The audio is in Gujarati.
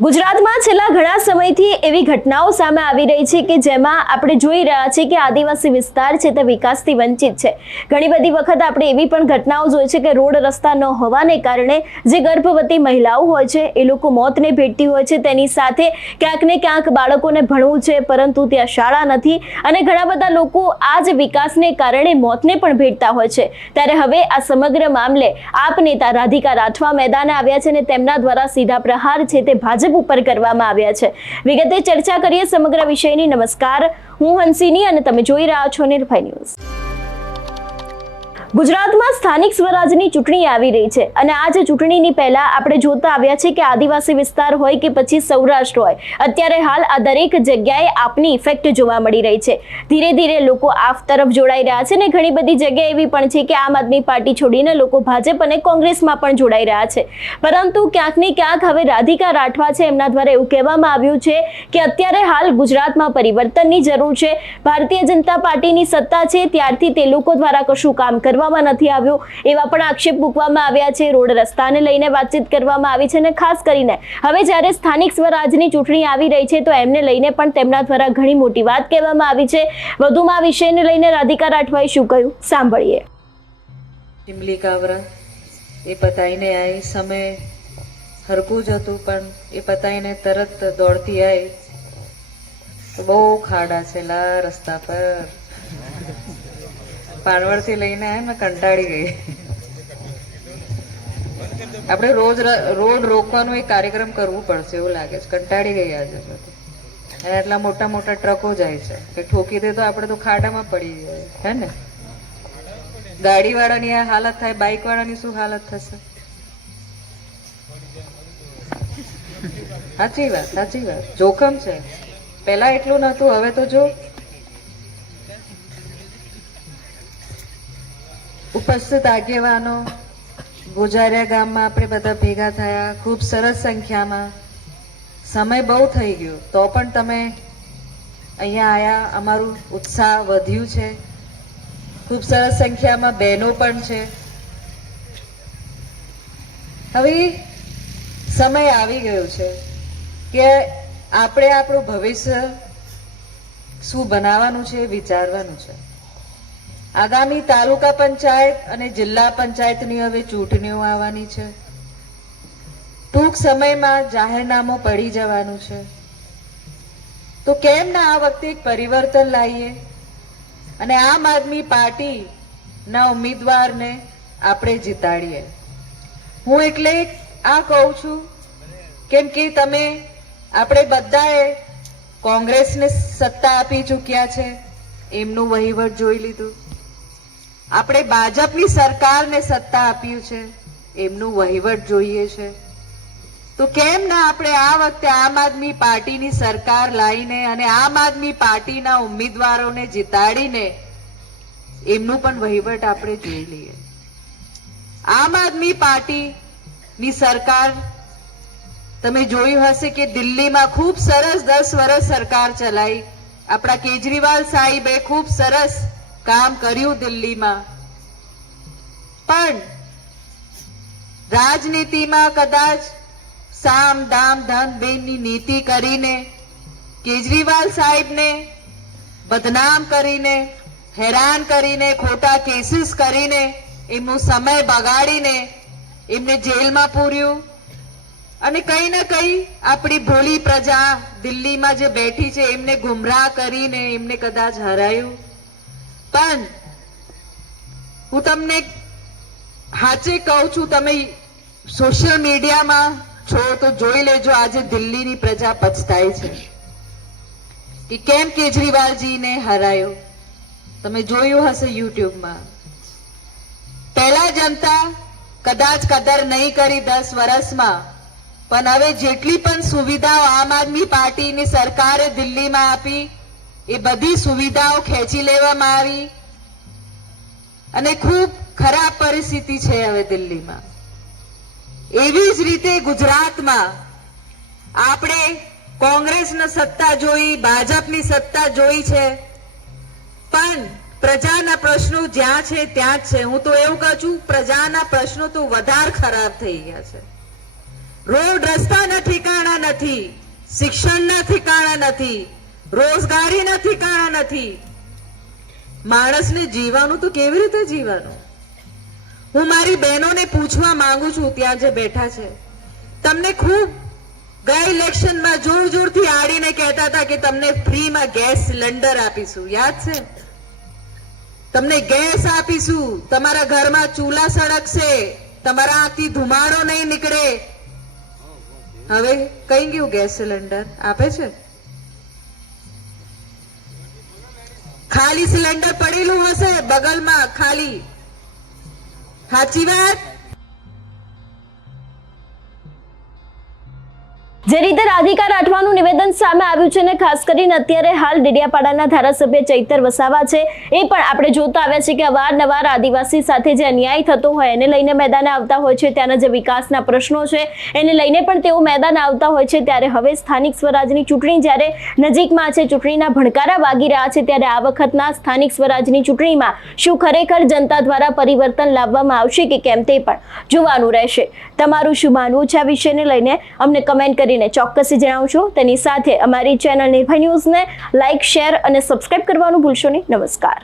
ગુજરાતમાં છેલ્લા ઘણા સમયથી એવી ઘટનાઓ સામે આવી રહી છે કે જેમાં આપણે જોઈ રહ્યા છીએ કે આદિવાસી વિસ્તાર છે તે વિકાસથી વંચિત છે। ઘણી બધી વખત આપણે એવી પણ ઘટનાઓ જોઈ છે કે રોડ રસ્તા ન હોવાને કારણે જે ગર્ભવતી મહિલાઓ હોય છે એ લોકો મોતને ભેટતી હોય છે। તેની સાથે ક્યાંક ને ક્યાંક બાળકોને ભણવું છે પરંતુ ત્યાં શાળા નથી અને ઘણા બધા લોકો આ જ વિકાસને કારણે મોતને પણ ભેટતા હોય છે। ત્યારે હવે આ સમગ્ર મામલે આપ નેતા રાધિકા રાઠવા મેદાને આવ્યા છે અને તેમના દ્વારા સીધા પ્રહાર છે તે ભાજપ ઉપર કરવામાં આવ્યા છે। વિગતે ચર્ચા કરીએ સમગ્ર વિષયની। નમસ્કાર, હું હંસિની અને તમે જોઈ રહ્યા છો નિર્ભય ન્યૂઝ। ગુજરાતમાં સ્થાનિક સ્વરાજની ચૂંટણી આવી રહી છે અને આ જે ચૂંટણીની પહેલા આપણે જોતા આવ્યા છે કે આદિવાસી વિસ્તાર હોય કે પછી સૌરાષ્ટ્ર હોય, અત્યારે હાલ આ દરેક જગ્યાએ આપની ઇફેક્ટ જોવા મળી રહી છે। ધીરે ધીરે લોકો આપ તરફ જોડાઈ રહ્યા છે અને ઘણી બધી જગ્યાએ એવી પણ છે કે આમ આદમી પાર્ટી છોડીને લોકો ભાજપ અને કોંગ્રેસમાં પણ જોડાઈ રહ્યા છે। પરંતુ ક્યાંક ને ક્યાંક હવે રાધિકા રાઠવા છે એમના દ્વારા એવું કહેવામાં આવ્યું છે કે અત્યારે હાલ ગુજરાતમાં પરિવર્તનની જરૂર છે। ભારતીય જનતા પાર્ટીની સત્તા છે ત્યારથી તે લોકો દ્વારા કશું કામ કરવામાં નથી આવ્યું એવા પણ આક્ષેપ મૂકવામાં આવ્યા છે। રોડ રસ્તાને લઈને વાતચીત કરવામાં આવી છે અને ખાસ કરીને હવે જ્યારે સ્થાનિક સ્વરાજની ચૂંટણી આવી રહી છે તો એમને લઈને પણ તેમના દ્વારા ઘણી મોટી વાત કહેવામાં આવી છે। વધુમાં આ વિષયને લઈને રાધિકા રાઠવાએ શું કહ્યું સાંભળીએ। ચીમલી કાવરા એ પતાઈને આવી, સમય હરકું જ હતું પણ એ પતાઈને તરત દોડતી આવી તો બહુ ખાડા છે લા રસ્તા પર। પાનવડથી લઈને આવે મેં કંટાળી ગઈ। આપણે રોડ રોકવાનો એક કાર્યક્રમ કરવું પડશે એવું લાગે છે। કંટાળી ગઈ આજે તો। અને એટલા મોટા મોટા ટ્રકો જાય છે કે ઠોકી દે તો આપણે તો ખાડામાં પડી જાય હે ને। ગાડી વાળાની આ હાલત થાય, બાઇક વાળાની શું હાલત થશે? સાચી વાત। જોખમ છે। પેલા એટલું નતું, હવે તો જો। ઉપસ્થિત આગેવાનો, ગુજારિયા ગામમાં આપણે બધા ભેગા થયા, ખૂબ સરસ સંખ્યામાં। સમય બહુ થઈ ગયો તો પણ તમે અહીંયા આયા, અમારું ઉત્સાહ વધ્યું છે। ખૂબ સરસ સંખ્યામાં બહેનો પણ છે। હવે સમય આવી ગયો છે કે આપણે આપણું ભવિષ્ય શું બનાવવાનું છે વિચારવાનું છે। આગામી તાલુકા પંચાયત અને જિલ્લા પંચાયતની હવે ચૂંટણીઓ આવવાની છે। ટૂંક સમયમાં જાહેરનામું પડી જવાનું છે। તો કેમ ના આ વખતે એક પરિવર્તન લાવીએ અને આમ આદમી પાર્ટીના ઉમેદવારને આપણે જીતાડીએ। હું એટલે આ કહું છું કેમ કે તમે આપણે બધાએ કોંગ્રેસને સત્તા આપી ચૂક્યા છે, એમનું વહીવટ જોઈ લીધું। આપણે ભાજપની સરકારને સત્તા આપ્યું છે, એમનું વહીવટ જોઈએ છે। તો કેમ ના આપણે આ વખતે આમ આદમી પાર્ટીની સરકાર લાવીને અને આમ આદમી પાર્ટીના ઉમેદવારોને જીતાડીને એમનું પણ વહીવટ આપણે જોઈ લઈએ। આમ આદમી પાર્ટીની સરકાર તમે જોયું હશે કે દિલ્હીમાં ખૂબ સરસ 10 વર્ષ સરકાર ચલાવી। આપણા કેજરીવાલ સાહેબે ખૂબ સરસ કામ કર્યું દિલ્હીમાં, પણ રાજનીતિમાં કદાચ સામ દામ ધન બેનની નીતિ કરીને કેજરીવાલ સાહેબને બદનામ કરીને, હેરાન કરીને, ખોટા કેસીસ કરીને, એમનો સમય બગાડીને એમને જેલમાં પૂર્યું અને કઈ ને કઈ આપણી ભોળી પ્રજા દિલ્હીમાં જે બેઠી છે એમને ગુમરાહ કરીને એમને કદાચ હરાયું। પણ હું તમને સાચે કહું છું, તમે સોશિયલ મીડિયામાં છો તો જોઈ લેજો, આજે દિલ્હીની પ્રજા પછતાય છે કે કેમ કેજરીવાલજીને હરાયો। તમે જોયું હશે યુટ્યુબમાં। પહેલા જનતા કદાચ કદર નહીં કરી 10 વર્ષમાં, પણ હવે જેટલી પણ સુવિધાઓ આમ આદમી પાર્ટીની સરકારે દિલ્હીમાં આપી એ બધી સુવિધાઓ ખેંચી લેવામાં આવી અને ખૂબ ખરાબ પરિસ્થિતિ છે હવે દિલ્હીમાં। એવી જ રીતે ગુજરાતમાં આપણે કોંગ્રેસની સત્તા જોઈ, ભાજપની સત્તા જોઈ છે, પણ પ્રજાના પ્રશ્નો જ્યાં છે ત્યાં જ છે। હું તો એવું કહું છું પ્રજાના પ્રશ્નો તો વધારે ખરાબ થઈ ગયા છે। રોડ રસ્તાના ઠેકાણા નથી, શિક્ષણના ઠેકાણા નથી, રોજગારીના ઠેકાણા નથી. માણસને જીવવાનું તો કેવી રીતે જીવવાનું? હું મારી બહેનોને પૂછવા માંગુ છું, ત્યાં જે બેઠા છે, તમને ખૂબ ગયા ઇલેક્શનમાં જોર જોરથી આડીને કહેતા હતા કે તમને ફ્રીમાં ગેસ સિલિન્ડર આપીશું, યાદ છે? તમને ગેસ આપીશું, તમારા ઘરમાં ચૂલા સળગશે, તમારા આંખથી ધુમાડો નહીં નીકળે. હવે કઈ ગયું ગેસ સિલિન્ડર? આપે છે? ખાલી સિલિન્ડર પડેલું હશે બગલમાં, ખાલી. સાચી વાત? જે રીતે રાધિકા રાઠવાનું નિવેદન સામે આવ્યું છે ને ખાસ કરીને અત્યારે હાલ ડેડિયાપાડાના ધારાસભ્ય ચૈતર વસાવા છે, એ પણ આપણે જોતા આવ્યા છે કે અવારનવાર આદિવાસી સાથે જે અન્યાય થતો હોય એને લઈને મેદાને આવતા હોય છે, ત્યાંના જે વિકાસના પ્રશ્નો છે એને લઈને પણ તેઓ મેદાને આવતા હોય છે. ત્યારે હવે સ્થાનિક સ્વરાજની ચૂંટણી જ્યારે નજીકમાં છે, ચૂંટણીના ભણકારા વાગી રહ્યા છે, ત્યારે આ વખતના સ્થાનિક સ્વરાજની ચૂંટણીમાં શું ખરેખર જનતા દ્વારા પરિવર્તન લાવવામાં આવશે કે કેમ તે પણ જોવાનું રહેશે. તમારું શું માનવું છે આ વિષયને લઈને અમને કમેન્ટ કરીને ચોક્કસથી જણાવજો. તેની સાથે અમારી ચેનલ નિર્ભય ન્યૂઝને લાઇક, શેર અને સબસ્ક્રાઇબ કરવાનું ભૂલશો નહીં. નમસ્કાર.